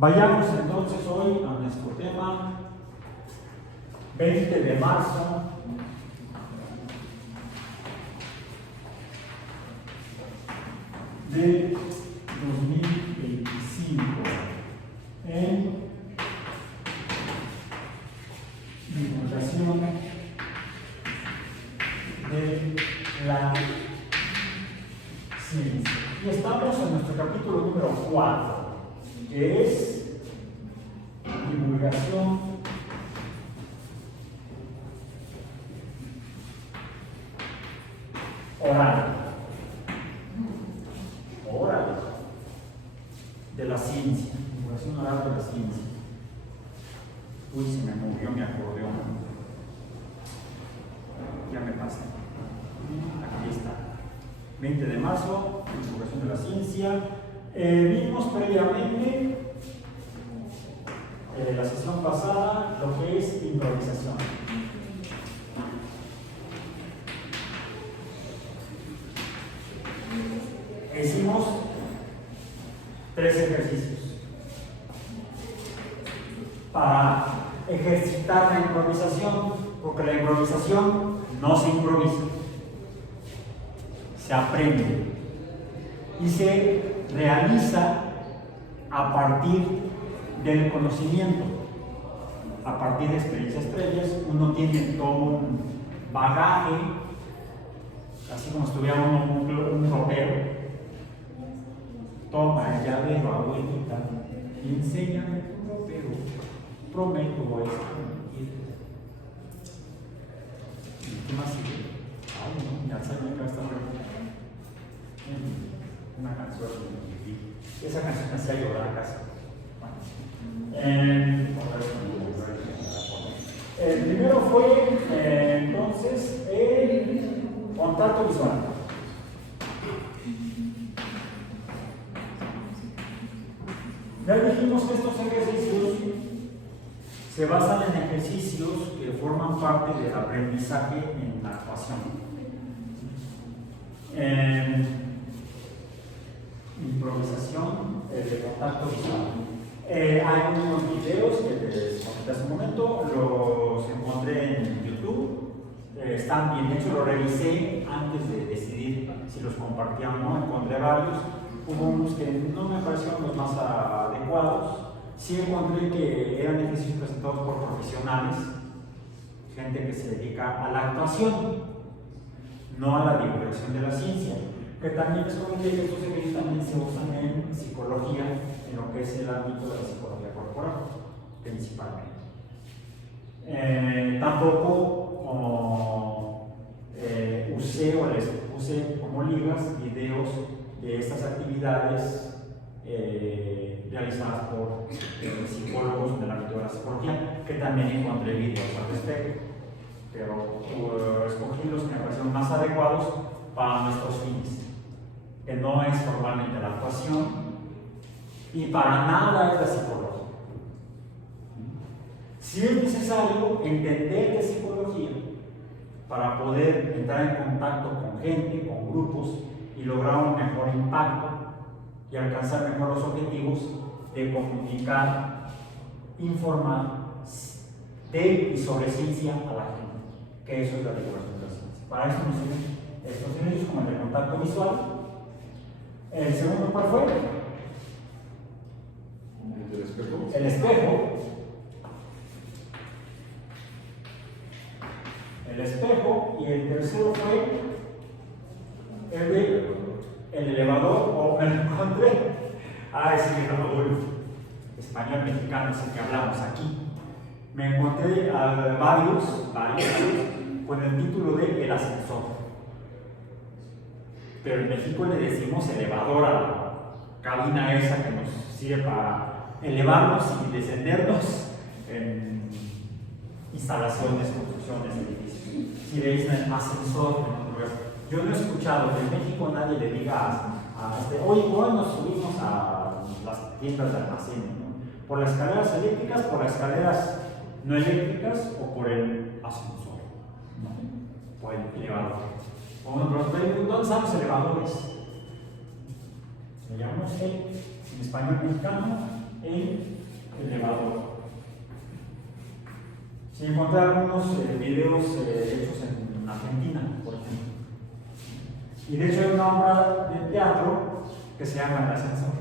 Vayamos entonces hoy a nuestro tema, 20 de marzo de 2025 en divulgación de la ciencia. Y estamos en nuestro capítulo número 4, que es divulgación oral. De la ciencia, divulgación oral de la ciencia. Uy, se me movió mi acordeón. Ya me pasé. Aquí está. 20 de marzo, divulgación de la ciencia. Vimos previamente, la sesión pasada, lo que es improvisación. Hicimos 3 ejercicios para ejercitar la improvisación, porque la improvisación no se improvisa, se aprende y se realiza a partir del conocimiento, a partir de experiencias previas. Uno tiene todo un bagaje, así como si tuviera un ropero. Toma el llavero, abuelita, y enséñame tu ropero. Prometo esto. ¿Qué más sigue? Ay, no, ya sabía que va a estar una canción. Esa canción me hacía llorar casi. El primero fue entonces el contacto visual. Ya dijimos que estos ejercicios se basan en ejercicios que forman parte del aprendizaje en la actuación. Improvisación de contacto visual. Hay unos videos que les comenté hace un momento, los encontré en YouTube. Están bien hechos, los revisé antes de decidir si los compartía o no. Encontré varios. Hubo unos que no me parecieron los más adecuados. Sí encontré que eran ejercicios presentados por profesionales, gente que se dedica a la actuación, no a la divulgación de la ciencia. Que también les comenté que estos ejercicios también se usan en psicología, en lo que es el ámbito de la psicología corporal, principalmente. Tampoco usé o les puse como ligas videos de estas actividades realizadas por psicólogos del ámbito de la psicología, que también encontré videos al respecto, pero escogí los que me parecieron más adecuados para nuestros fines, que no es formalmente la actuación y para nada es la psicología. Sí es necesario entender de psicología para poder entrar en contacto con gente, con grupos, y lograr un mejor impacto y alcanzar mejor los objetivos de comunicar, informar de y sobre ciencia a la gente, que eso es la divulgación de la ciencia. Para eso nos sirven estos ejercicios como el de contacto visual. ¿El segundo cuál fue? ¿El espejo? El espejo. El espejo. Y el tercero fue el de el elevador, o me lo encontré. Sí, Raúl, español mexicano es el que hablamos aquí. Me encontré varios con el título de El ascensor. Pero en México le decimos elevador a la cabina esa que nos sirve para elevarnos y descendernos en instalaciones, construcciones, edificios. Si le dicen ascensor en otro lugar. Yo no he escuchado que en México nadie le diga hoy nos subimos a las tiendas de almacén, ¿no? Por las escaleras eléctricas, por las escaleras no eléctricas o por el ascensor, ¿no? Por el elevador. ¿Dónde están los elevadores? Le llamamos en español mexicano el encontré algunos videos hechos en Argentina, por ejemplo. Y de hecho hay una obra de teatro que se llama El Ascensor.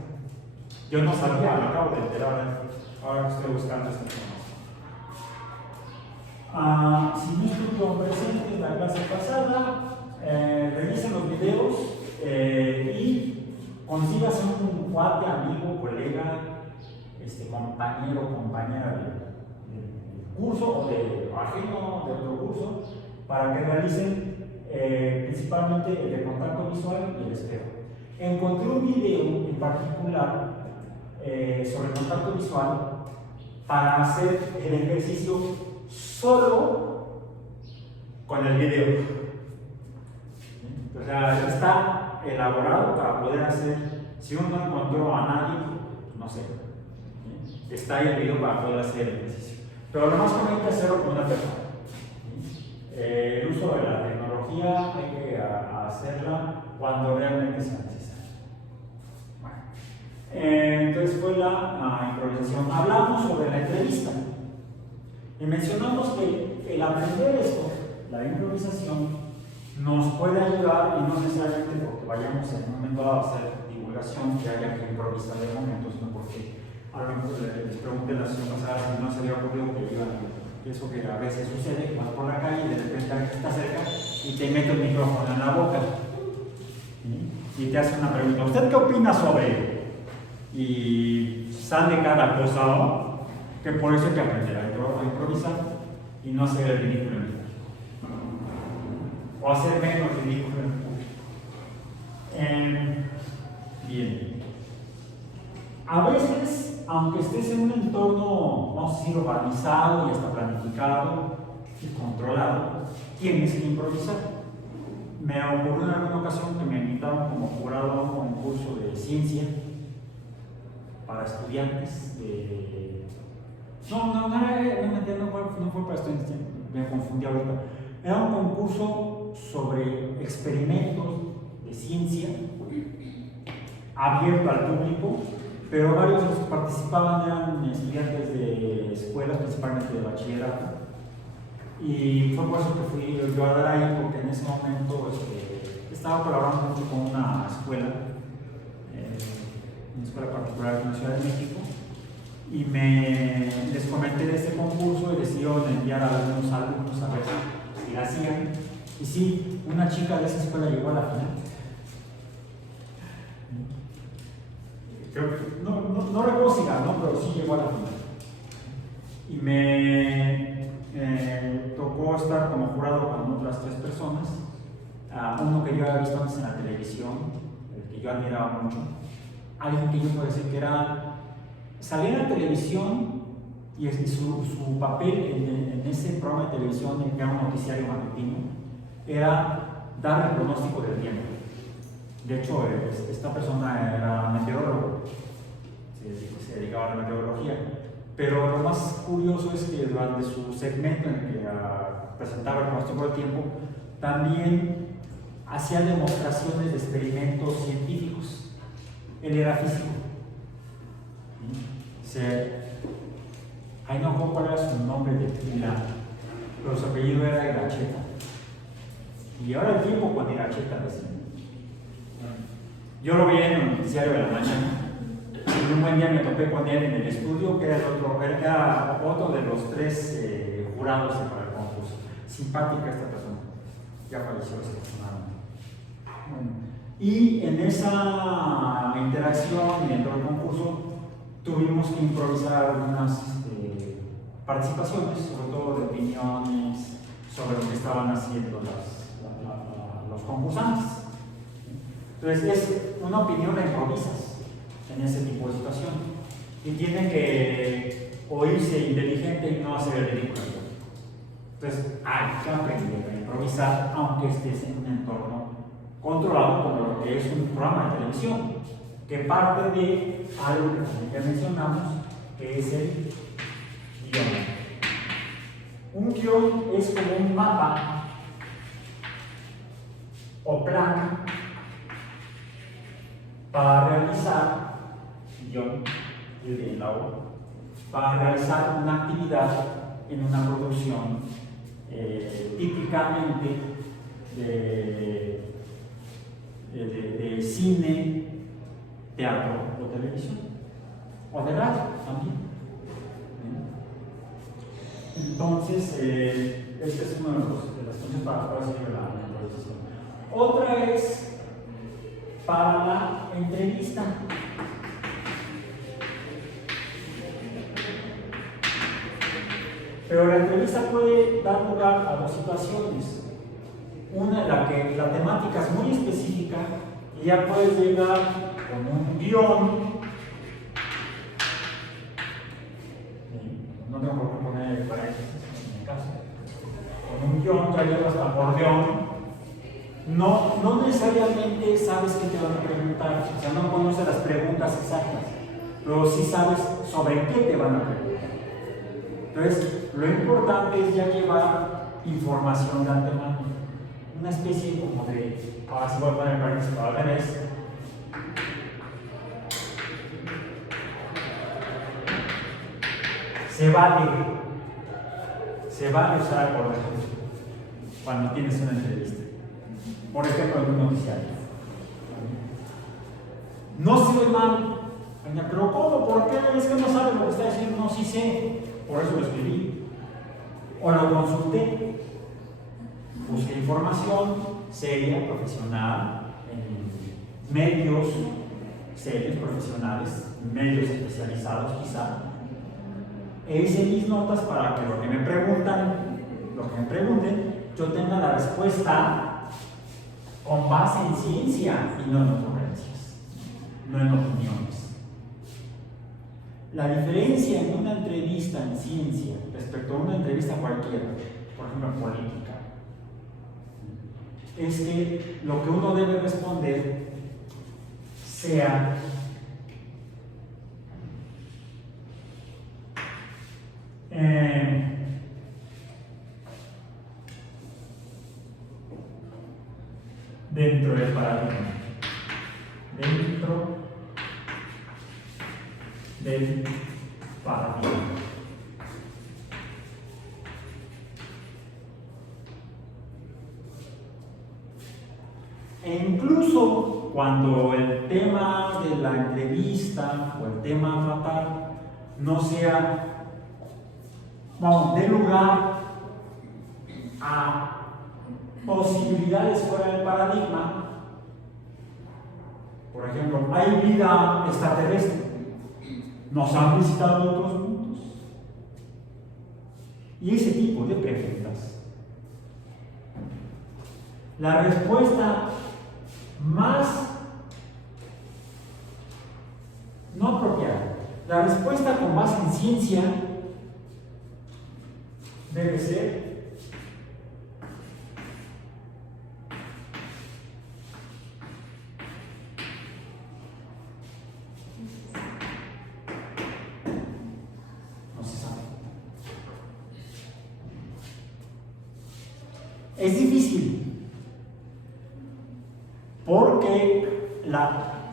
Yo no sabía, me acabo de enterar ahora que estoy buscando esta información. Si no estuvo presente en la clase pasada, revisen los videos y consígase un cuate, amigo, colega, compañero o compañera de curso o de ajeno de otro curso para que realicen principalmente el de contacto visual y el espejo. Encontré un video en particular sobre contacto visual para hacer el ejercicio solo con el video. O sea, está elaborado para poder hacer, si uno no encontró a nadie, no sé, está ahí el video para poder hacer el ejercicio. Pero lo más conveniente es hacerlo con una persona. El uso de la tecnología hay que hacerla cuando realmente sea necesario. Bueno, entonces fue la improvisación. Hablamos sobre la entrevista y mencionamos que el aprender esto, la improvisación, nos puede ayudar, y no necesariamente porque vayamos en un momento a hacer divulgación que haya que improvisar de momento, sino porque a lo mejor les pregunté la sesión pasada si no se había ocurrido que iban, eso que a veces sucede, que vas por la calle y de repente alguien está cerca y te mete el micrófono en la boca y te hace una pregunta. ¿Usted qué opina sobre? Y sale cada cosa, ¿no? Que por eso hay que aprender a improvisar y no hacer el ridículo en el público. O hacer menos ridículo en el público. Bien. A veces, aunque estés en un entorno, vamos a decir, organizado y hasta planificado y controlado, tienes que improvisar. Me ocurrió en alguna ocasión que me invitaron como jurado a un concurso de ciencia para estudiantes de... No fue para estudiantes, me confundí ahorita. Era un concurso sobre experimentos de ciencia abierto al público, pero varios de los que participaban eran estudiantes de escuelas, principalmente de bachillerato. Y fue por eso que fui yo a dar ahí, porque en ese momento estaba colaborando mucho con una escuela particular en la Ciudad de México, y les comenté de este concurso y decidieron enviar a algunos alumnos a ver si la hacían. Y sí, una chica de esa escuela llegó a la final. Creo que, no recuerdo si ganó, pero sí llegó a la final. Y me tocó estar como jurado con otras 3 personas. Uno que yo había visto antes en la televisión, el que yo admiraba mucho. Alguien que yo puedo decir que salía en la televisión y su papel en ese programa de televisión, que era un noticiario matutino, era dar el pronóstico del tiempo. De hecho, esta persona era meteorólogo, se dedicaba a la meteorología. Pero lo más curioso es que durante su segmento en el que presentaba el pronóstico del tiempo, también hacía demostraciones de experimentos científicos. Él era físico. Ahí no recuerdo cuál era su nombre de pila, pero su apellido era Iracheta. Y ahora el tiempo con Iracheta, yo lo vi en el noticiario de la mañana. Y un buen día me topé con él en el estudio, que era otro de los 3 jurados para el concurso. Simpática esta persona, ya falleció desafortunadamente. Y en esa interacción dentro del concurso tuvimos que improvisar algunas participaciones, sobre todo de opiniones sobre lo que estaban haciendo los concursantes. Entonces es una opinión la improvisas en ese tipo de situación y tiene que oírse inteligente y no hacer el ridículo. Entonces hay que aprender a improvisar aunque estés en un entorno controlado como lo que es un programa de televisión, que parte de algo que también ya mencionamos, que es el guión. Un guión es como un mapa o plan para realizar, para realizar una actividad en una producción típicamente de cine, teatro o televisión, o de radio también. Entonces, este es uno de las funciones para seguir la improvisación. Otra es para la entrevista. Pero la entrevista puede dar lugar a dos situaciones. Una en la que la temática es muy específica y ya puedes llegar con un guión. No tengo por qué poner paréntesis en mi caso. Con un guión ya llevas acordeón. No necesariamente sabes qué te van a preguntar, o sea, no conoces las preguntas exactas, pero sí sabes sobre qué te van a preguntar. Entonces, lo importante es ya llevar información de antemano, una especie como de, ahora sí voy a poner paréntesis para ver es, se vale usar acordeón cuando tienes una entrevista. Por ejemplo, en un noticiario. No se ve mal, pero ¿cómo? ¿Por qué? Es que no sabe lo que está diciendo. No, sí sé, por eso lo escribí. O lo consulté. Busqué información seria, profesional, en medios serios, profesionales, medios especializados quizá. E hice mis notas para que lo que me pregunten, yo tenga la respuesta con base en ciencia y no en ocurrencias, no en opiniones. La diferencia en una entrevista en ciencia respecto a una entrevista cualquiera, por ejemplo en política, es que lo que uno debe responder sea dentro del paradigma, dentro del paradigma. E incluso cuando el tema de la entrevista o el tema a tratar no sea, dé lugar a posibilidades fuera del paradigma. Por ejemplo, hay vida extraterrestre, nos han visitado otros mundos, y ese tipo de preguntas, la respuesta más no apropiada, la respuesta con base en ciencia debe ser es difícil porque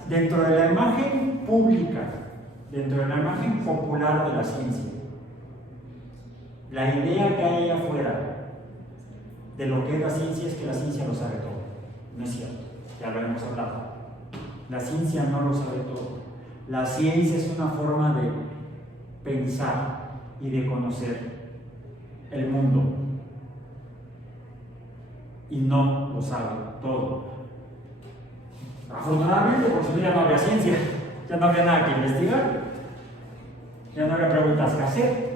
dentro de la imagen pública, dentro de la imagen popular de la ciencia, la idea que hay afuera de lo que es la ciencia es que la ciencia lo sabe todo. No es cierto, ya lo hemos hablado. La ciencia no lo sabe todo. La ciencia es una forma de pensar y de conocer el mundo. Y no lo sabe todo. Afortunadamente, porque si no ya no había ciencia, ya no había nada que investigar, ya no había preguntas que hacer.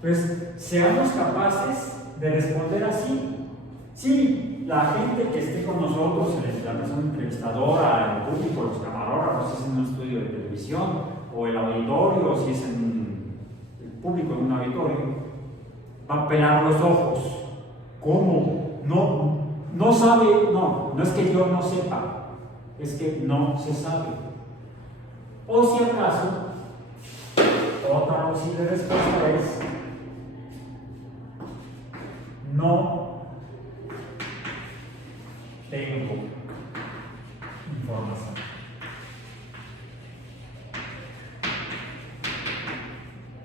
Pues seamos capaces de responder así. Sí, la gente que esté con nosotros, la persona entrevistadora, el público, los camarógrafos, si es en un estudio de televisión, o el auditorio, si es en el público en un auditorio, va a pelar los ojos. ¿Cómo? No sabe, no es que yo no sepa, es que no se sabe. O si acaso, otra posible respuesta es no tengo información.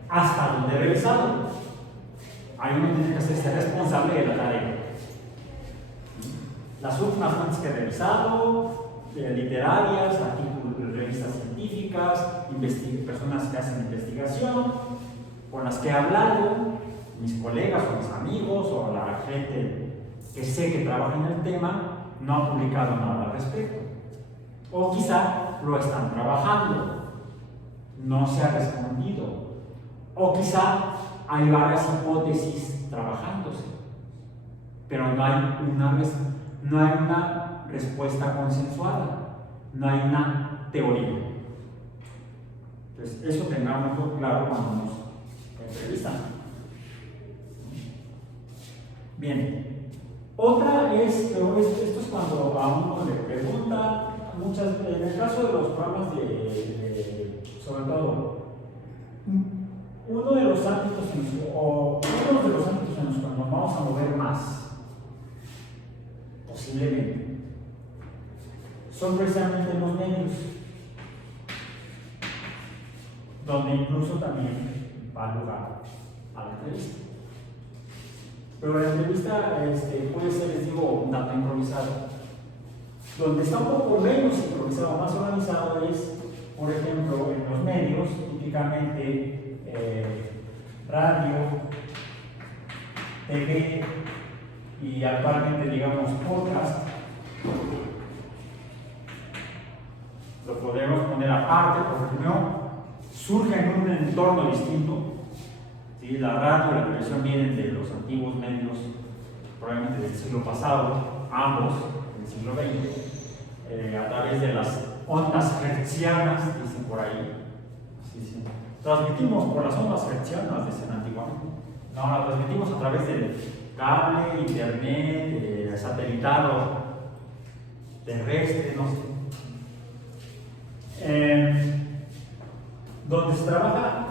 hasta donde he revisado. Ahí uno tiene que hacerse responsable de la tarea. Las últimas fuentes que he revisado, literarias, artículos de revistas científicas, personas que hacen investigación, con las que he hablado, mis colegas o mis amigos o la gente que sé que trabaja en el tema, no ha publicado nada al respecto. O quizá lo están trabajando, no se ha respondido. O quizá hay varias hipótesis trabajándose, pero no hay una respuesta consensuada, no hay una teoría. Entonces, eso tengámoslo claro cuando nos entrevistan. Bien, otra es, pero esto es cuando a uno le preguntan, en el caso de los programas sobre todo, uno de los ámbitos en los que nos vamos a mover más, posiblemente, son precisamente los medios, donde incluso también va a lugar a la entrevista. Pero la entrevista puede ser, les digo, un dato improvisado. Donde está un poco menos improvisado, más organizado es, por ejemplo, en los medios, típicamente radio, TV y actualmente, digamos, podcast. Lo podemos poner aparte porque no surge en un entorno distinto. ¿Sí? La radio y la televisión vienen de los antiguos medios, probablemente del siglo pasado, ambos del siglo XX, a través de las ondas hertzianas, dicen por ahí. Sí. Transmitimos por las ondas hertzianas, dicen antiguamente. No, la transmitimos a través del cable, internet, satelitado, terrestre, no sé. Donde se trabaja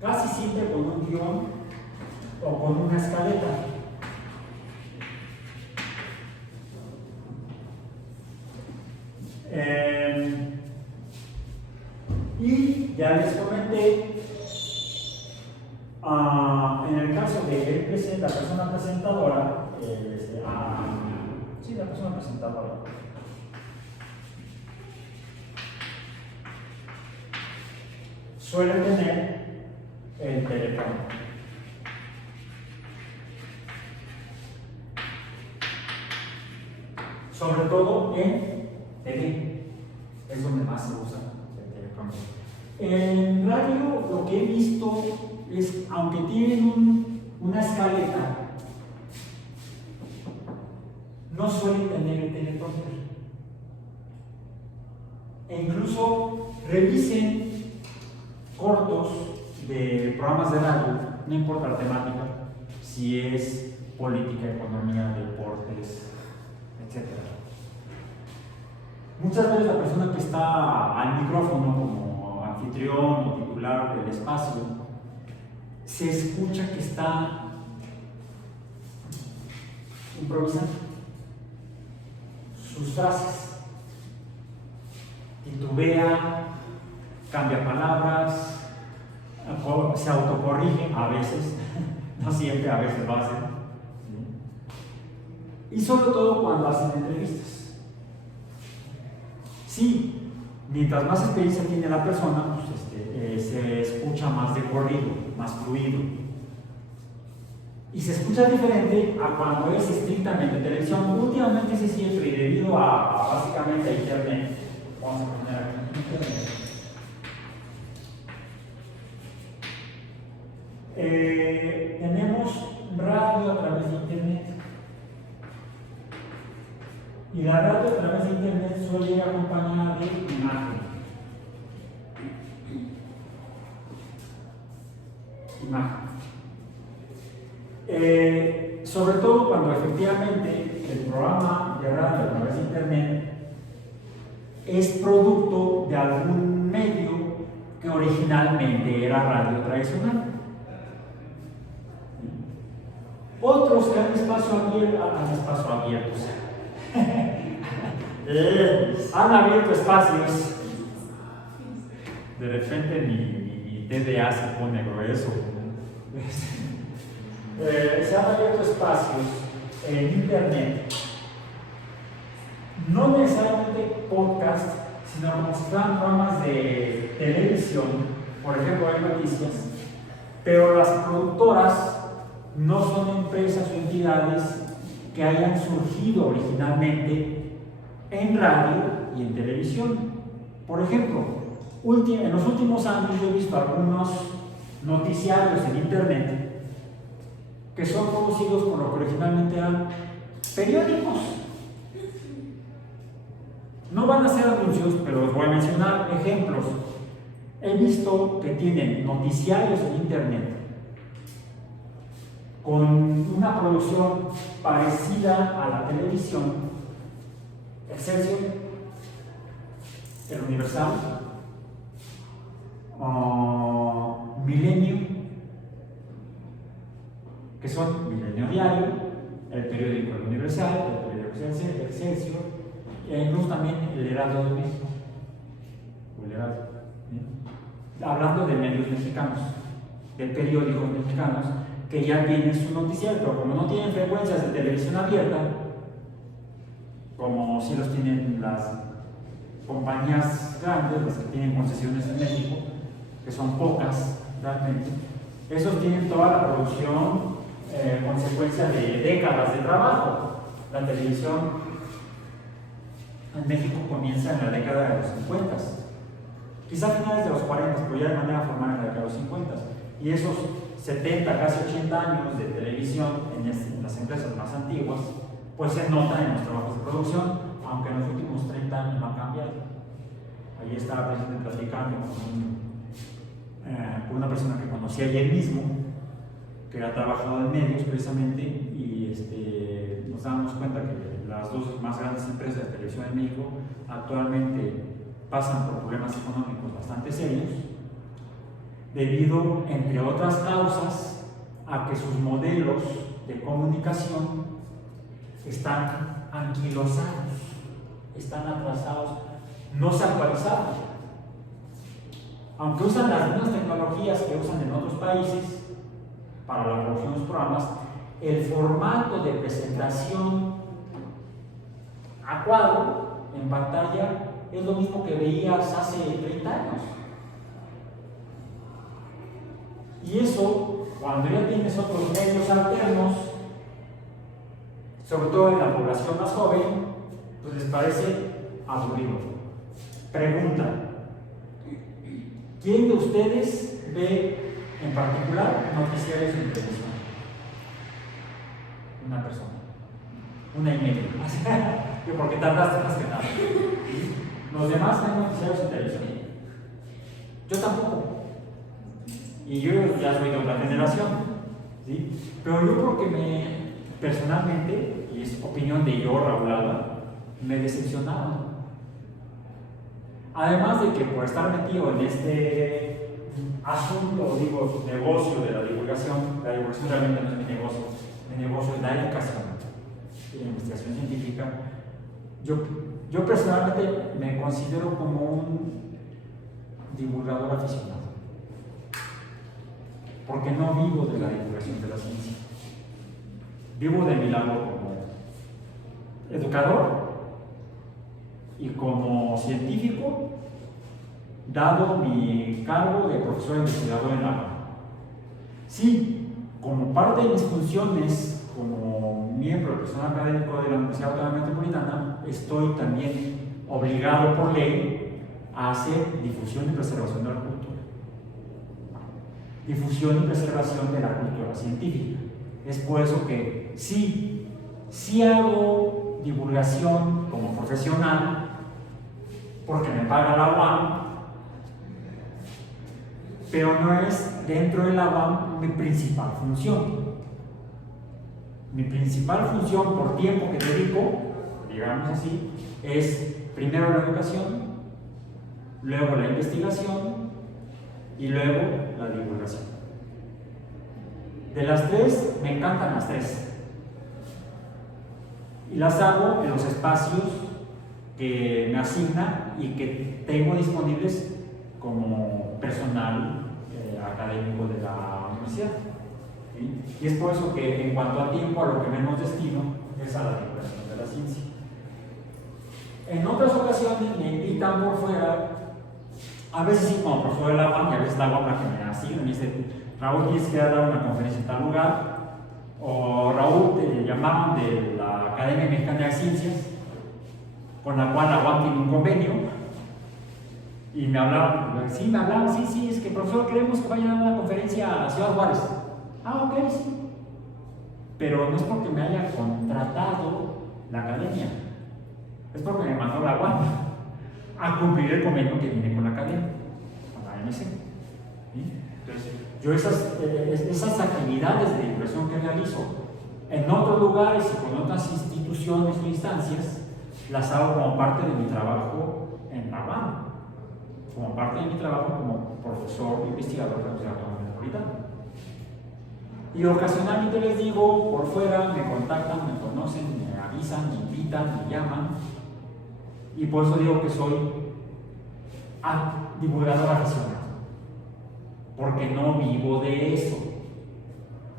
casi siempre con un guión o con una escaleta. Y ya les comenté, en el caso de la persona presentadora, la persona presentadora, suele tener el teléfono. Sobre todo en TV, es donde más se usa el teléfono. En radio, lo que he visto es, aunque tienen una escaleta, no suelen tener el teleprompter. E incluso revisen cortos de programas de radio, no importa la temática, si es política, economía, deportes, etc. Muchas veces la persona que está al micrófono como anfitrión o titular del espacio, se escucha que está improvisando sus frases, titubea, cambia palabras, se autocorrige a veces, no siempre, a veces lo hacen. Y sobre todo cuando hacen entrevistas. Sí, mientras más experiencia tiene la persona, pues se escucha más de corrido, más fluido. Y se escucha diferente a cuando es estrictamente televisión. Últimamente ese siempre, y debido a básicamente a internet, vamos a poner aquí internet. Tenemos radio a través de internet. Y la radio a través de internet suele ir acompañada de imagen. Sobre todo cuando efectivamente el programa de radio a través de internet es producto de algún medio que originalmente era radio tradicional. Otros que han espacio abierto, han abierto espacios. De repente mi TDA se pone grueso. Se han abierto espacios en internet, no necesariamente podcast, sino como si fueran programas de televisión, por ejemplo, hay noticias, pero las productoras no son empresas o entidades que hayan surgido originalmente en radio y en televisión. Por ejemplo, en los últimos años yo he visto algunos noticiarios en internet que son producidos por lo que originalmente eran periódicos. No van a ser anuncios, pero les voy a mencionar ejemplos. He visto que tienen noticiarios en internet con una producción parecida a la televisión, Excelsior, El Universal, Milenio, que son Milenio Diario, el periódico El Universal, el periódico Excelsior, e incluso también el Heraldo de México. El Heraldo, ¿sí? Hablando de medios mexicanos, de periódicos mexicanos, que ya tienen su noticiario, pero como no tienen frecuencias de televisión abierta, como si los tienen las compañías grandes, las que tienen concesiones en México, que son pocas realmente, esos tienen toda la producción consecuencia de décadas de trabajo. La televisión en México comienza en la década de los 50, quizá a finales de los 40, pero ya de manera formal en la década de los 50. Y esos 70, casi 80 años de televisión en las empresas más antiguas, pues se nota en los trabajos de producción, aunque en los últimos 30 años no ha cambiado. Ahí estaba precisamente platicando con una persona que conocí ayer mismo, que ha trabajado en medios precisamente, y nos damos cuenta que las dos más grandes empresas de televisión en México actualmente pasan por problemas económicos bastante serios, debido, entre otras causas, a que sus modelos de comunicación están anquilosados, están atrasados, no se actualizaron. Aunque usan las mismas tecnologías que usan en otros países para la producción de los programas, el formato de presentación a cuadro, en pantalla, es lo mismo que veías hace 30 años. Y eso, cuando ya tienes otros medios alternos, sobre todo en la población más joven, pues les parece aburrido. Pregunta: ¿quién de ustedes ve en particular noticiarios en televisión? Una persona. Una y media. Porque tardaste más que nada. Los demás ven noticiarios en televisión. Yo tampoco. Y yo ya soy de otra generación, ¿sí? Pero yo porque personalmente, y es opinión de yo, Raúl Alba, me decepcionaron. Además de que por estar metido en este asunto, digo, negocio de la divulgación realmente no es mi negocio es la educación y la investigación científica. Yo personalmente me considero como un divulgador aficionado, porque no vivo de la divulgación de la ciencia. Vivo de mi labor como educador y como científico, dado mi cargo de profesor investigador en la UNAM. Sí, como parte de mis funciones como miembro del personal académico de la Universidad Autónoma Metropolitana, estoy también obligado por ley a hacer difusión y preservación de la cultura. Difusión y preservación de la cultura científica. Es por eso que sí hago divulgación como profesional, porque me paga la UAM, pero no es dentro de la UAM mi principal función. Mi principal función por tiempo que dedico, digamos así, es primero la educación, luego la investigación y luego la divulgación. De las tres, me encantan las tres. Y las hago en los espacios que me asigna y que tengo disponibles como personal académico de la universidad. ¿Sí? Y es por eso que en cuanto a tiempo, a lo que menos destino es a la divulgación de la ciencia. En otras ocasiones me invitan por fuera, a veces sí como profesor de la UAM, y a veces la UAM la que me asigna, me dice, Raúl, tienes que dar una conferencia en tal lugar, o Raúl, te llamaban de la Academia Mexicana de Ciencias, con la cual la UAM tiene un convenio, y me hablaban, sí, es que profesor, queremos que vayan a dar una conferencia a la Ciudad Juárez. Ah, ok, sí. Pero no es porque me haya contratado la academia, es porque me mandó la UAM a cumplir el convenio que viene con la academia, con la AMC. ¿Sí? Entonces, yo esas actividades de divulgación que realizo en otros lugares y con otras instituciones o instancias, las hago como parte de mi trabajo en la UAM, como parte de mi trabajo como profesor e investigador de la Universidad Autónoma Metropolitana. Y ocasionalmente les digo, por fuera, me contactan, me conocen, me avisan, me invitan, me llaman, y por eso digo que soy divulgador aficionado, porque no vivo de eso,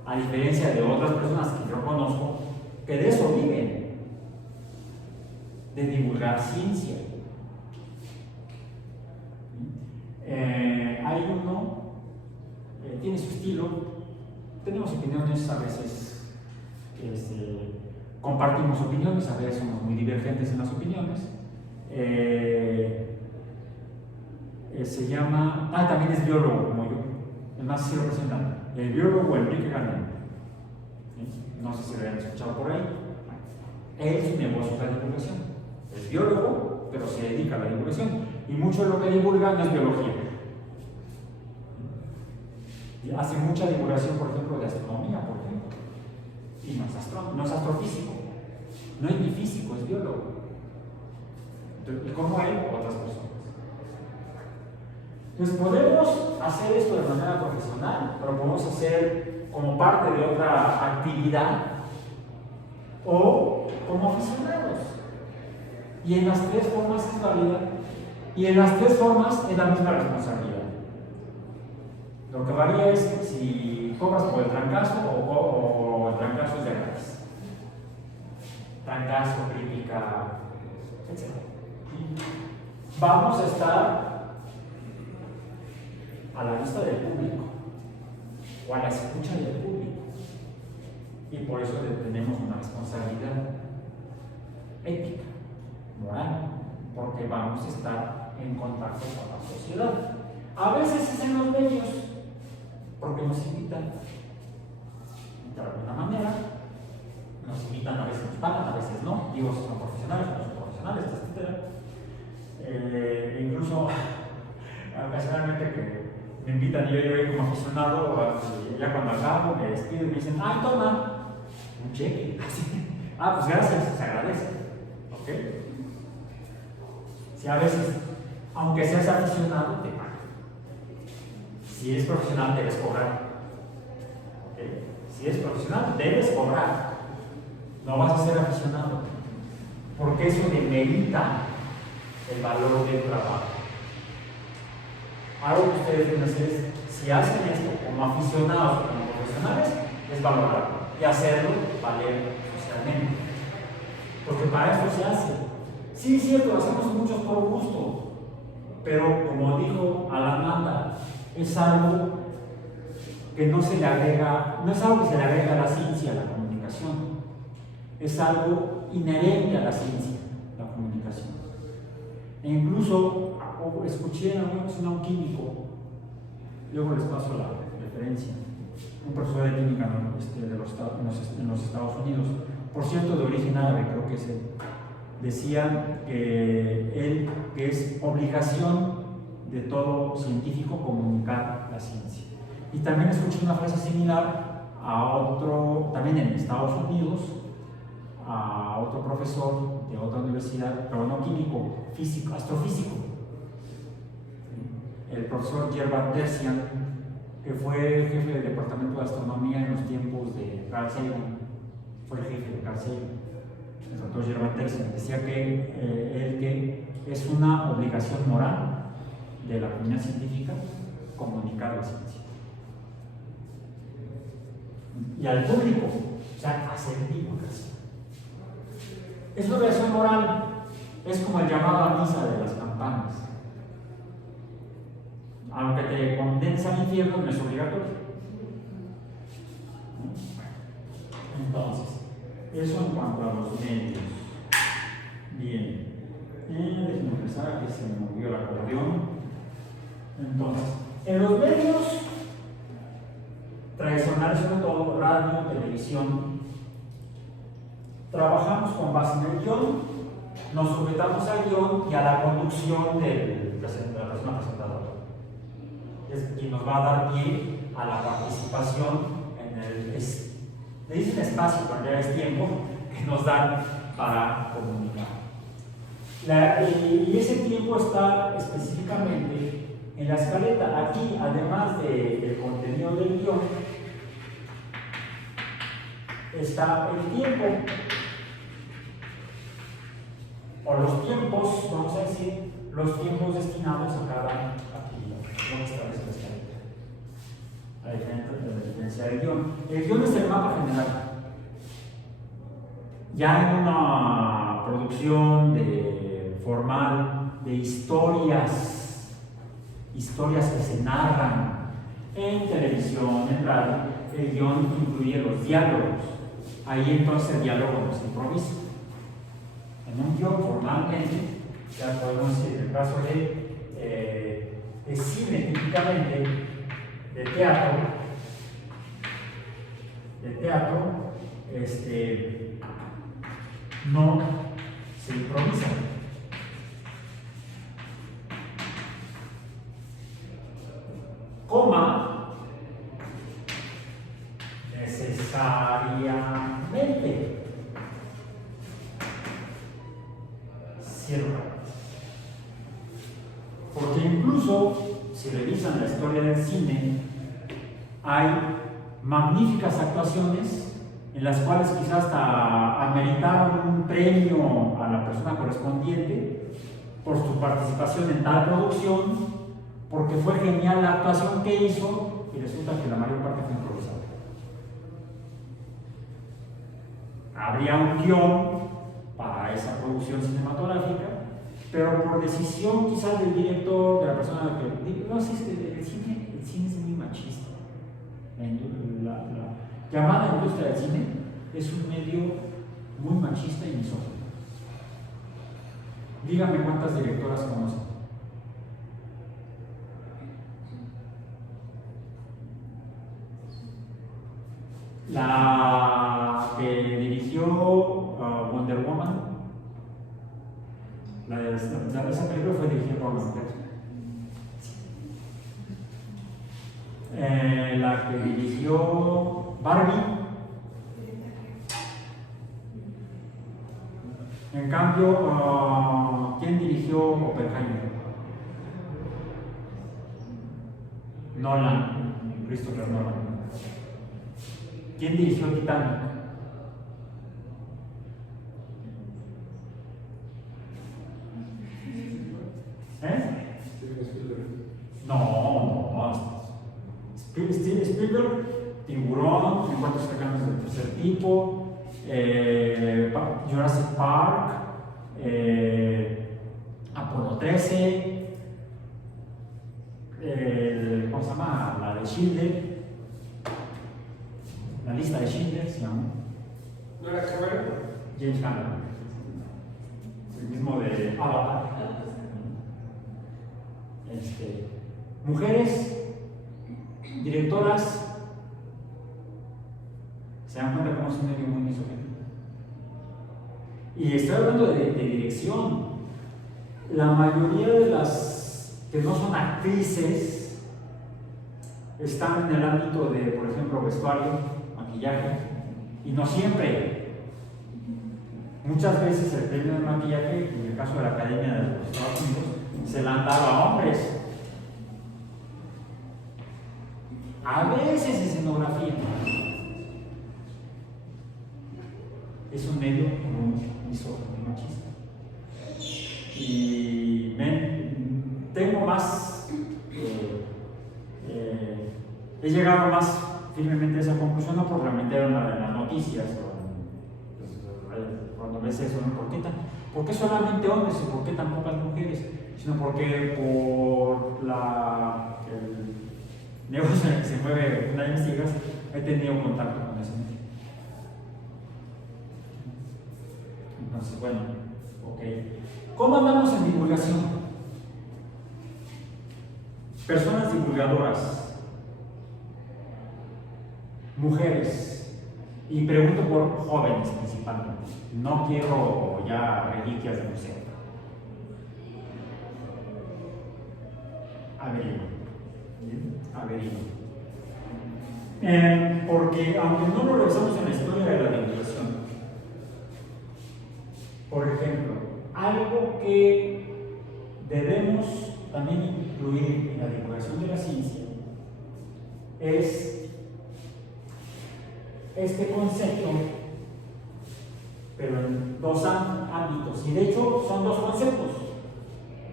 a diferencia de otras personas que yo conozco que de eso viven, de divulgar ciencia. Hay uno, tiene su estilo, tenemos opiniones, a veces compartimos opiniones, a veces somos muy divergentes en las opiniones. Se llama, también es biólogo como yo, es más si lo presentan, el biólogo Enrique Gandhi. ¿Sí? No sé si lo han escuchado por ahí. Él su negocio es la divulgación, es biólogo, pero se dedica a la divulgación, y mucho de lo que divulga no es biología. Y hace mucha divulgación, por ejemplo, de astronomía, por ejemplo, y no es astrofísico, no es ni físico, es biólogo. Y como él, otras personas. Entonces podemos hacer esto de manera profesional, pero podemos hacer como parte de otra actividad o como aficionados. Y en las tres formas es válida, y en las tres formas es la misma responsabilidad. Lo que varía es si cobras por el trancazo o el trancazo es de gratis. Trancazo, crítica, etc. Vamos a estar a la vista del público o a la escucha del público, y por eso tenemos una responsabilidad ética, moral, porque vamos a estar en contacto con la sociedad. A veces es en los medios, porque nos invitan de alguna manera, nos invitan, a veces nos pagan, a veces no, digo, son profesionales, no son profesionales, etc. Incluso ocasionalmente que me invitan y yo llego como aficionado, ya cuando acabo me despido y me dicen, ¡ay, toma! Un cheque. Pues gracias, se agradece. ¿Ok? Si a veces, aunque seas aficionado, te pagan. Si eres profesional, debes cobrar. ¿Okay? Si eres profesional, debes cobrar. No vas a ser aficionado, porque eso demerita el valor del trabajo. Algo que ustedes deben hacer es, si hacen esto como aficionados o como profesionales, es valorarlo y hacerlo valer socialmente. Porque para eso se hace. Sí, es cierto, lo hacemos muchos por gusto, pero como dijo Alamanda, es algo que no se le agrega, no es algo que se le agrega a la ciencia, a la comunicación, es algo inherente a la ciencia, la comunicación. E incluso escuché en alguna ocasión a un químico, luego les paso la referencia, un profesor de química en los Estados Unidos, por cierto de origen árabe, creo que es él, decía que es obligación de todo científico comunicar la ciencia. Y también escuché una frase similar a otro, también en Estados Unidos, a otro profesor de otra universidad, pero no químico, físico, astrofísico, el profesor Gervard Terzian, que fue el jefe del departamento de astronomía en los tiempos de Carl Sagan, fue el jefe de Carl Sagan, el doctor Gervard Terzian, decía que es una obligación moral de la comunidad científica comunicar la ciencia. Y al público, o sea, hacer divulgación. Es obligación moral, es como el llamado a misa de las campanas. Aunque te condensa al infierno, no es obligatorio. Entonces, eso en cuanto a los medios. Bien. Déjenme empezar, que se me movió el acordeón. Entonces, en los medios tradicionales, sobre todo radio, televisión, trabajamos con base en el guión, nos sujetamos al guión y a la conducción de la persona presentadora. Es quien nos va a dar pie a la participación en el. Le dicen espacio, pero ya es tiempo que nos dan para comunicar. Y ese tiempo está específicamente en la escaleta. Aquí, además del contenido del guión, está el tiempo, o los tiempos, vamos a decir, los tiempos destinados a cada actividad. Lo que establece la escaleta. A diferencia del guión. El guión es el mapa general. Ya en una producción formal de historias que se narran en televisión, en radio, el guión incluye los diálogos. Ahí entonces el diálogo no se improvisa. En un guión formalmente, ya podemos decir, en el caso de cine típicamente, de teatro, no se improvisa. Coma necesariamente cierra. Porque incluso, si revisan la historia del cine, hay magníficas actuaciones en las cuales quizás hasta ameritaron un premio a la persona correspondiente por su participación en tal producción, porque fue genial la actuación que hizo, y resulta que la mayor parte fue improvisada. Habría un guión para esa producción cinematográfica, pero por decisión quizás del director, de la persona que. No sé, el cine es muy machista. La llamada industria del cine es un medio muy machista y misógino. Díganme cuántas directoras conocen. La que dirigió Wonder Woman, esa película fue dirigida por los mujeres. La que dirigió Barbie. En cambio, ¿quién dirigió Oppenheimer? Nolan, Christopher Nolan. ¿Quién dirigió Titanic? No. Steven Spielberg, Tiburón, Encuentros cercanos del tercer tipo, Jurassic Park, Apolo 13, ¿cómo se llama? La de Schindler, la lista de Schindler se llama. ¿No era Cameron? James Cameron, el mismo de Avatar. Mujeres directoras, se dan cuenta cómo es un medio muy misógino. Y estoy hablando de dirección. La mayoría de las que no son actrices están en el ámbito de, por ejemplo, vestuario, maquillaje, y no siempre. Muchas veces el premio de maquillaje, en el caso de la Academia de los Estados Unidos, se la han dado a hombres. A veces escenografía. Es un medio muy machista. Y tengo más He llegado más firmemente a esa conclusión, no porque la metieron en las noticias, cuando ves eso, ¿no? ¿Por qué solamente hombres y por qué tan pocas mujeres? Sino porque por el negocio en el que se mueve una investigación, he tenido contacto con esa gente. Entonces, bueno, ok. ¿Cómo andamos en divulgación? Personas divulgadoras, mujeres, y pregunto por jóvenes principalmente. No quiero ya reliquias de museo. Averiguo. Porque aunque no lo revisamos en la historia de la divulgación, por ejemplo, algo que debemos también incluir en la divulgación de la ciencia es este concepto, pero en dos ámbitos, y de hecho son dos conceptos.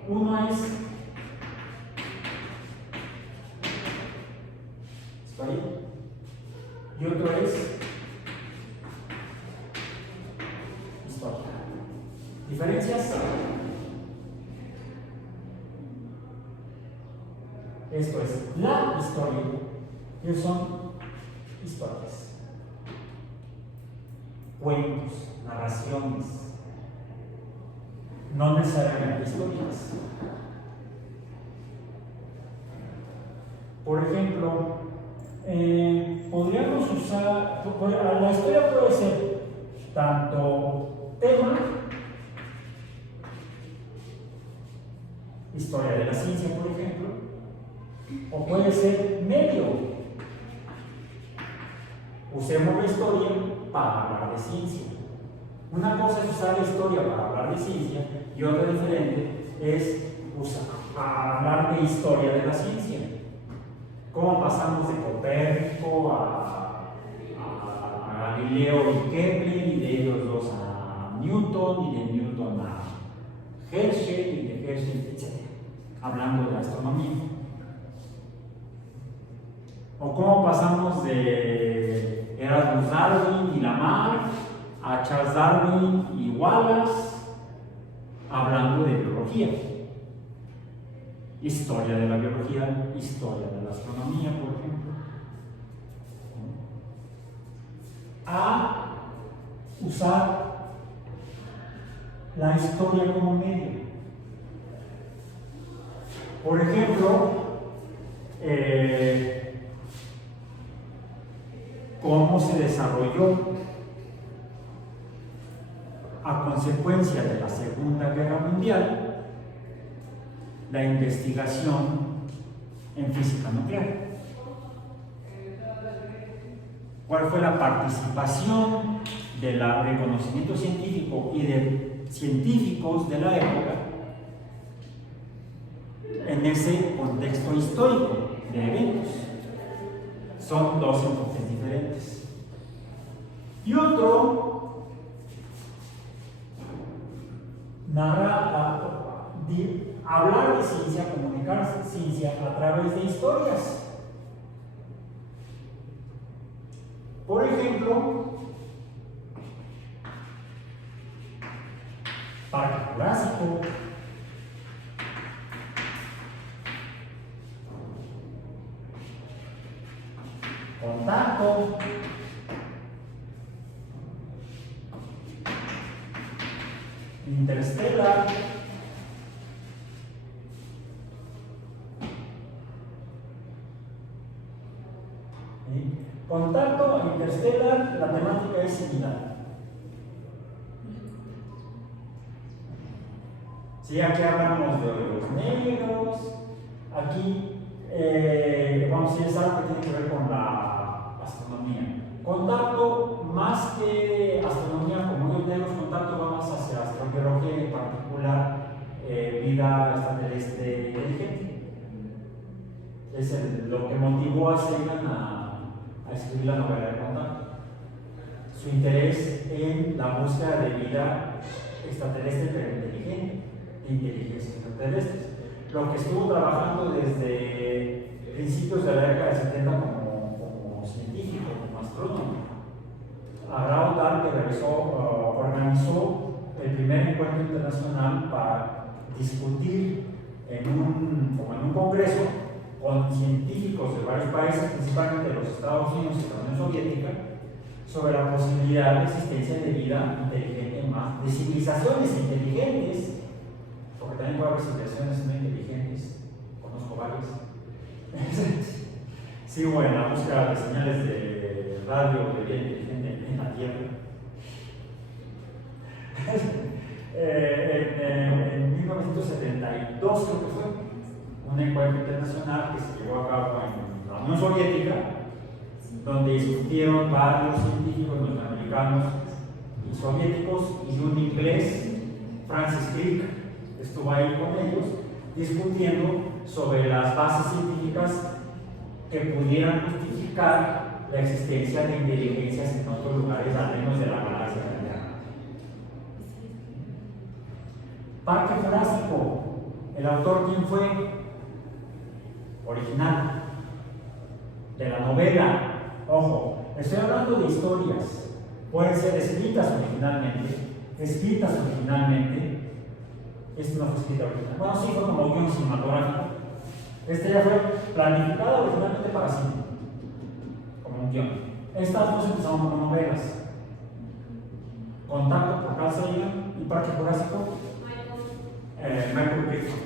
Uno es historia y otro es historia. ¿Diferencias? Esto es la historia, y son historias, cuentos, narraciones, no necesariamente historias. Por ejemplo, podríamos usar, la historia puede ser tanto tema, historia de la ciencia, por ejemplo, o puede ser medio. Usemos la historia para hablar de ciencia. Una cosa es usar la historia para hablar de ciencia y otra diferente es hablar de historia de la ciencia. ¿Cómo pasamos de Copérnico a Galileo y Kepler, y de ellos dos a Newton, y de Newton a Herschel, y de Herschel, etc.? Hablando de astronomía. O cómo pasamos de Erasmus Darwin y Lamarck a Charles Darwin y Wallace, hablando de biología. Historia de la biología, historia de la astronomía, por ejemplo. A usar la historia como medio. Por ejemplo, cómo se desarrolló a consecuencia de la Segunda Guerra Mundial la investigación en física nuclear. ¿Cuál fue la participación del reconocimiento científico y de científicos de la época en ese contexto histórico de eventos? Son dos enfoques diferentes. Y otro, hablar de ciencia, comunicar ciencia a través de historias. Por ejemplo, Parque Jurásico, Contacto, Interstellar, Contacto e Interstellar, la temática es similar. Sí, aquí hablamos de los negros, aquí vamos a decir, es algo que tiene que ver con la astronomía. Contacto, más que astronomía como los negros, contacto va más hacia astrobiología, en particular vida extraterrestre inteligente. Es lo que motivó a Sagan a escribir la novela de Contacto. Su interés en la búsqueda de vida extraterrestre pero inteligente, de inteligencia extraterrestre. Lo que estuvo trabajando desde principios principios de la década de 70 como científico, como astrónomo. Abraham Tal, que organizó el primer encuentro internacional para discutir como en un congreso con científicos de varios países, principalmente de los Estados Unidos y la Unión Soviética, sobre la posibilidad de existencia de vida inteligente más, de civilizaciones inteligentes, porque también puede haber civilizaciones no inteligentes, conozco varias. Sigo en la búsqueda de señales de radio de vida inteligente en la Tierra. En 1972 creo que fue un encuentro internacional que se llevó a cabo en la Unión Soviética, donde discutieron varios científicos norteamericanos y soviéticos, y un inglés, Francis Crick, estuvo ahí con ellos discutiendo sobre las bases científicas que pudieran justificar la existencia de inteligencias en otros lugares, al menos de la galaxia de la Tierra. Parque Jurásico, el autor, ¿quién fue? Original de la novela. Ojo, estoy hablando de historias, pueden ser escritas originalmente. Este no fue escrito original, bueno, sí fue como guión cinematográfico. Este ya fue planificado originalmente para cine, como un guión. Estas dos empezaron como novelas. Contacto por Carl Sagan y Parque Jurásico, Michael Crichton.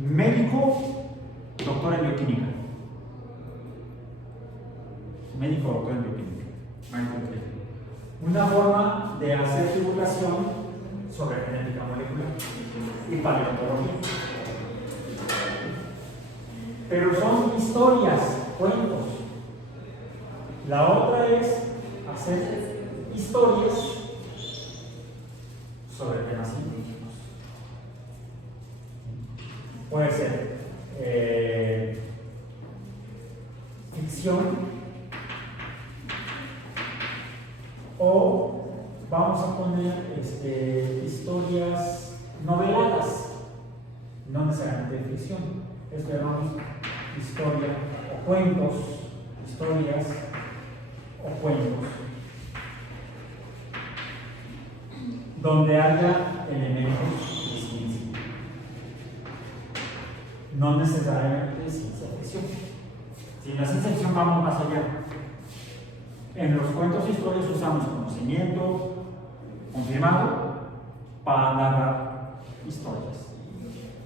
Médico, doctor en bioquímica. Michael Crichton. Una forma de hacer divulgación sobre genética molecular y paleontología. Pero son historias, cuentos. La otra es hacer historias sobre temas científicos. Puede ser ficción, o vamos a poner historias noveladas, no necesariamente de ficción. Esto llamamos historia o cuentos, historias o cuentos, donde haya elementos de ciencia, no necesariamente ciencia ficción. Si en la ciencia ficción vamos más allá, en los cuentos e historias usamos conocimiento confirmado para narrar historias,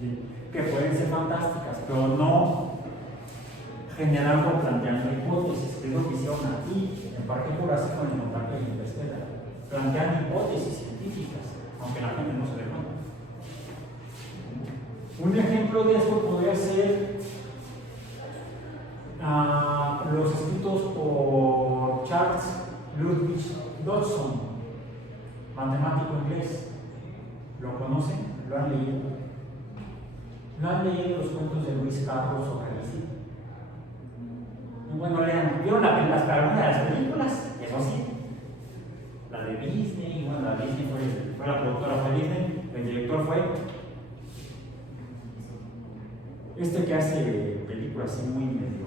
¿sí?, que pueden ser fantásticas, pero no generando o planteando hipótesis, que es lo que hicieron aquí en Parque Jurásico, en el Contacto Interestelar. Plantean hipótesis científicas, aunque la gente no se dé cuenta. Un ejemplo de esto podría ser los escritos por Charles Ludwig Dodson, matemático inglés. ¿Lo conocen? ¿Lo han leído? ¿No han leído los cuentos de Luis Carlos o Carisi? Bueno, ¿vieron alguna de las películas? Eso sí. La de Disney, bueno, la Disney fue la productora, fue Disney, el director fue que hace películas así muy medio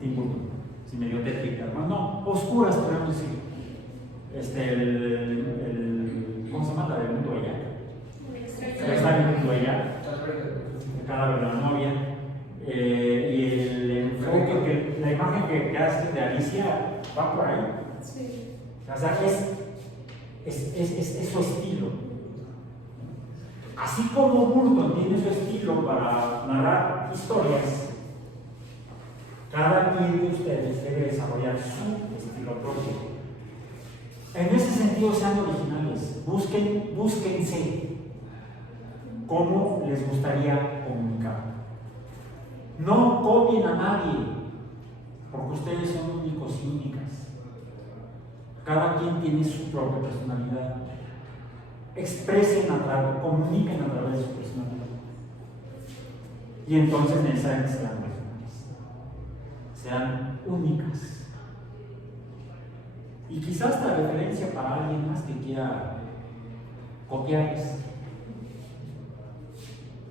Tim Burton, sí, medio tétricas, no, oscuras, podemos decir. ¿Cómo se llama? La del mundo allá. Está en el mundo allá, el cadáver de la novia. Y el enfoque, la imagen que hace de Alicia va por ahí. Sí. O sea, es su estilo. Así como Burton tiene su estilo para narrar historias, cada quien de ustedes debe desarrollar su estilo propio. En ese sentido, sean originales, búsquense cómo les gustaría comunicar. No copien a nadie, porque ustedes son únicos y únicas. Cada quien tiene su propia personalidad. Expresen comuniquen a través de su personalidad. Y entonces necesariamente serán originales, sean únicas. Y quizás esta referencia para alguien más que quiera copiarles.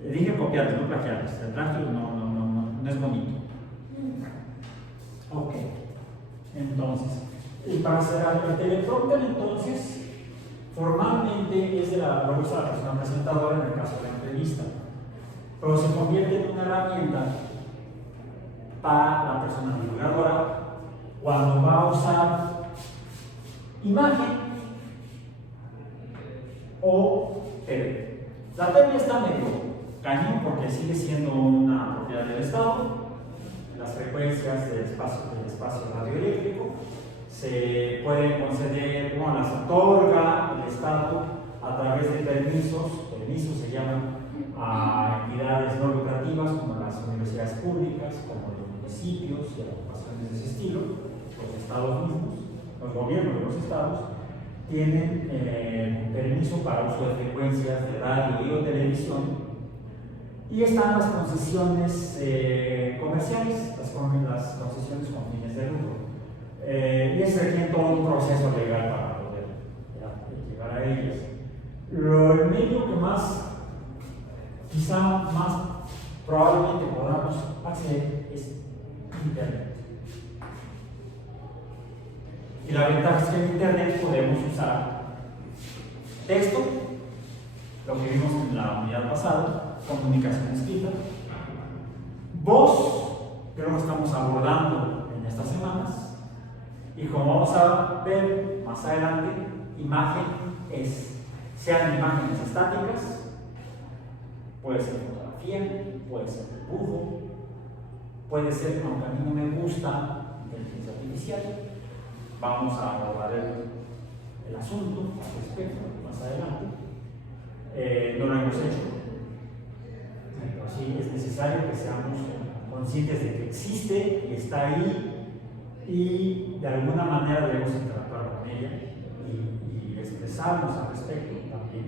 Dije copiarles, no plagiarles. El plagio no no es bonito. Ok, entonces, y para cerrar el teleprompter, entonces, formalmente es lo usa la persona presentadora en el caso de la entrevista, pero se convierte en una herramienta para la persona divulgadora cuando va a usar imagen o TV. La TV está medio cañón porque sigue siendo una propiedad del Estado. Las frecuencias del espacio radioeléctrico se pueden conceder, bueno, las otorga el Estado a través de permisos se llaman a entidades no lucrativas como las universidades públicas, como los municipios y agrupaciones de ese estilo. Los estados mismos, los gobiernos de los estados, tienen permiso para uso de frecuencias de radio y o televisión, y están las concesiones comerciales, las concesiones con fines de lucro. Y se requiere todo un proceso legal para poder llegar a ellas. El medio que quizá más probablemente podamos acceder es Internet. Y la ventaja es que en Internet podemos usar texto, lo que vimos en la unidad pasada, comunicación escrita, voz, que es lo que estamos abordando en estas semanas, y como vamos a ver más adelante, imagen sean imágenes estáticas, puede ser fotografía, puede ser dibujo, puede ser, aunque a mí no me gusta, inteligencia artificial. Vamos a abordar el asunto al respecto más adelante. No lo hemos hecho, pero sí es necesario que seamos conscientes de que existe y está ahí, y de alguna manera debemos interactuar con ella y expresarnos al respecto también,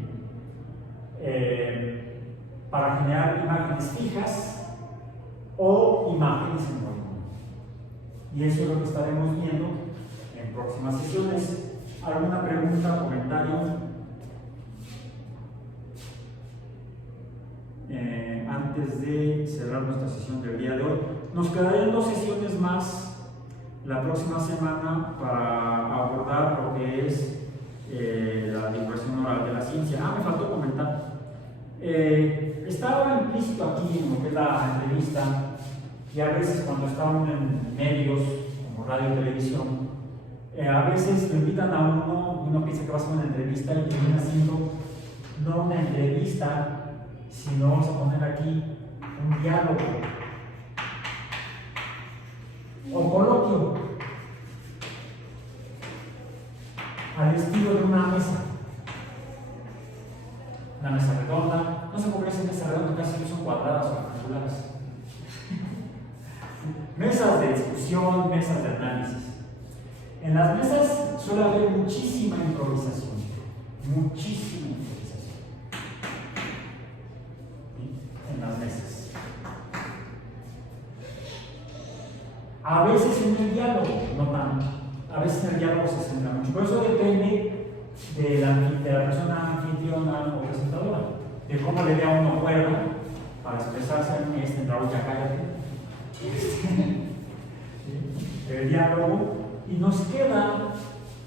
para generar imágenes fijas o imágenes en movimiento. Y eso es lo que estaremos viendo en próximas sesiones. ¿Alguna pregunta, comentario? Antes de cerrar nuestra sesión del día de hoy, nos quedarían 2 sesiones más la próxima semana para abordar lo que es la divulgación oral de la ciencia. Me faltó comentar. Estaba implícito aquí en lo que es la entrevista, y a veces cuando estamos en medios como radio y televisión, a veces lo invitan a uno piensa que va a ser una entrevista y termina siendo no una entrevista, sino vamos a poner aquí un diálogo o coloquio al estilo de una mesa redonda. No sé por qué es mesa redonda, casi son cuadradas o rectangulares. Mesas de discusión, mesas de análisis. En las mesas suele haber muchísima improvisación, muchísima improvisación. En las mesas. A veces en el diálogo, no tanto. A veces en el diálogo se centra mucho. Pero eso depende de la persona anfitriona o presentadora, de cómo le dé a uno cuerda para expresarse. Raúl, ya cállate. El diálogo, y nos queda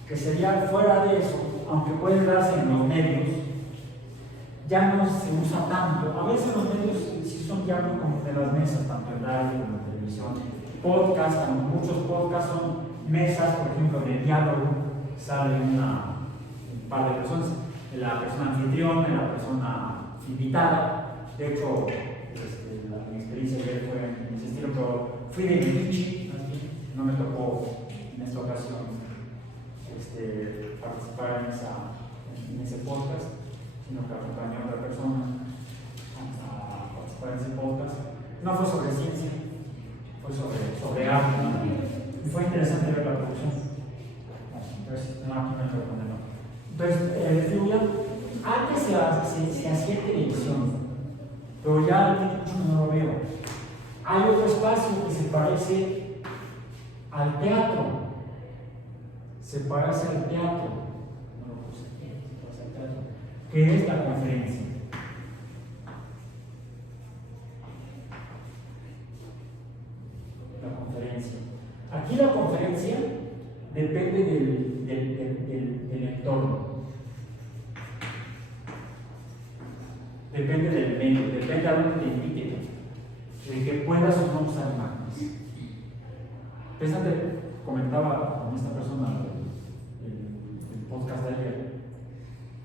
que sería fuera de eso, aunque puede darse en los medios, ya no se usa tanto. A veces los medios sí son diálogos como de las mesas, tanto en radio como en televisión. Podcast, muchos podcasts son mesas, por ejemplo, de diálogo, sale un par de personas, la persona anfitriona, la persona invitada. De hecho, mi experiencia ayer fue en ese estilo, pero fui de Medici, no me tocó en esta ocasión participar en ese podcast, sino que acompañé a otra persona a participar en ese podcast. No fue sobre ciencia, fue sobre arte, y fue interesante ver la producción. Entonces, no, aquí me tocó ponerlo. Entonces, antes se hacía televisión, pero ya tiene mucho que no lo veo. Hay otro espacio que se parece al teatro, que es la conferencia. conferencia. Aquí la conferencia depende del entorno, depende del medio, depende a dónde te inviten, de que puedas o no usar imágenes. Pensate, comentaba con esta persona el podcast de ayer,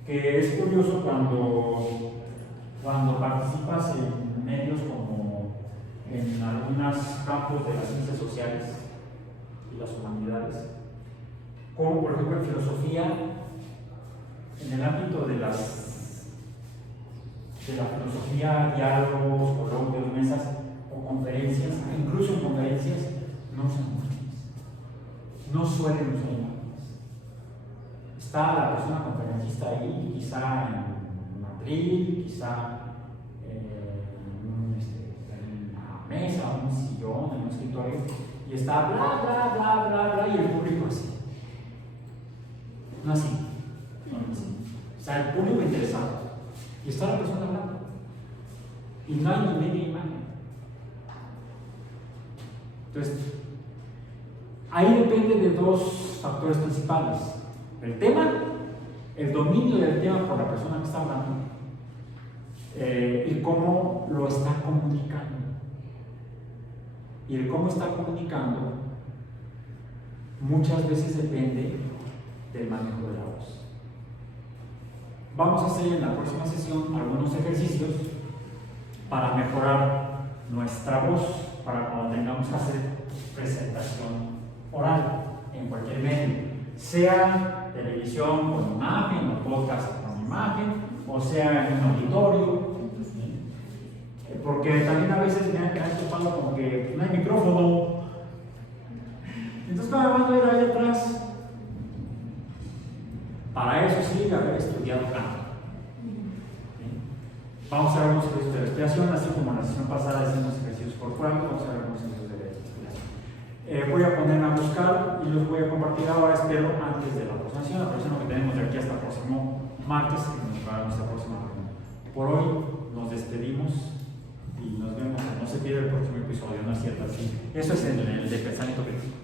que es curioso cuando participas en medios como en algunos campos de las ciencias sociales y las humanidades, como por ejemplo en filosofía, en el ámbito de la filosofía, diálogos, coloquios, mesas o conferencias, incluso en conferencias no usan imágenes, no suelen usar imágenes. Está la persona conferencista ahí, quizá en Madrid, quizá en una mesa, un sillón, en un escritorio, y está bla, bla, bla, bla, bla, y el público así. No así, no así. O sea, el público interesado. Y está la persona hablando. Y no hay ni media imagen. Entonces, ahí depende de dos factores principales. El tema, el dominio del tema por la persona que está hablando y cómo lo está comunicando. Y el cómo está comunicando muchas veces depende del manejo de la voz. Vamos a hacer en la próxima sesión algunos ejercicios para mejorar nuestra voz para cuando tengamos que hacer presentación oral en cualquier medio, sea televisión con imagen o podcast con imagen, o sea en un auditorio, porque también a veces me han topado como que no hay micrófono, entonces ¿cómo me van a ir ahí atrás? Para eso sí, haber estudiado canto. Vamos a ver unos ejercicios de respiración, así como en la sesión pasada hicimos ejercicios corporales, vamos a ver unos ejercicios de respiración. Voy a ponerme a buscar y los voy a compartir ahora, espero, antes de la presentación, la próxima que tenemos de aquí hasta el próximo martes, para nuestra próxima reunión. Por hoy nos despedimos y nos vemos, no se pierda el próximo episodio, ¿no es cierto? Así. Eso es el de pensamiento crítico.